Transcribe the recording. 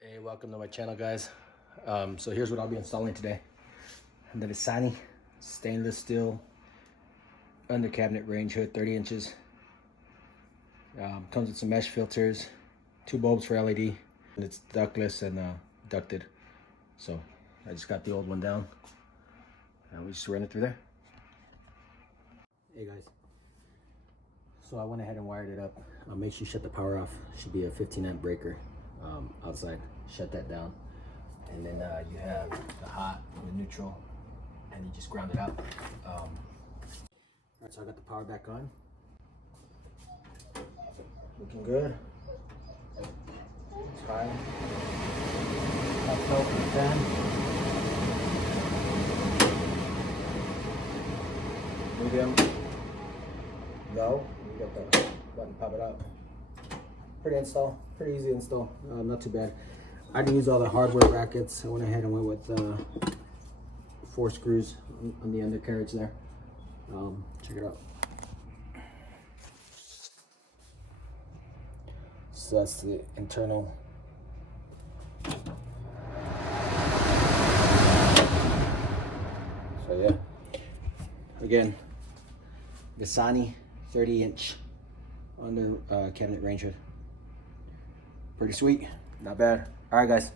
Hey, welcome to my channel, guys. So here's what I'll be installing today. The Vissani stainless steel under cabinet range hood, 30 inches. Comes with some mesh filters, 2 bulbs for LED, and it's ductless and ducted. So I just got the old one down, and we just ran it through there. Hey guys, so I went ahead and wired it up. Make sure you shut the power off. Should be a 15 amp breaker outside. Shut that down, and then you have the hot and the neutral, and you just ground it out. All right, so I got the power back on. Looking good. It's fine. Hot flow from the fan. Medium. Low. You got the button, pop it up. Pretty install. Pretty easy install. Not too bad. I didn't use all the hardware brackets. I went ahead and went with 4 screws on the undercarriage there. Check it out. So that's the internal. So yeah, again, Vissani 30-inch under cabinet range hood. Pretty sweet, not bad. All right, guys.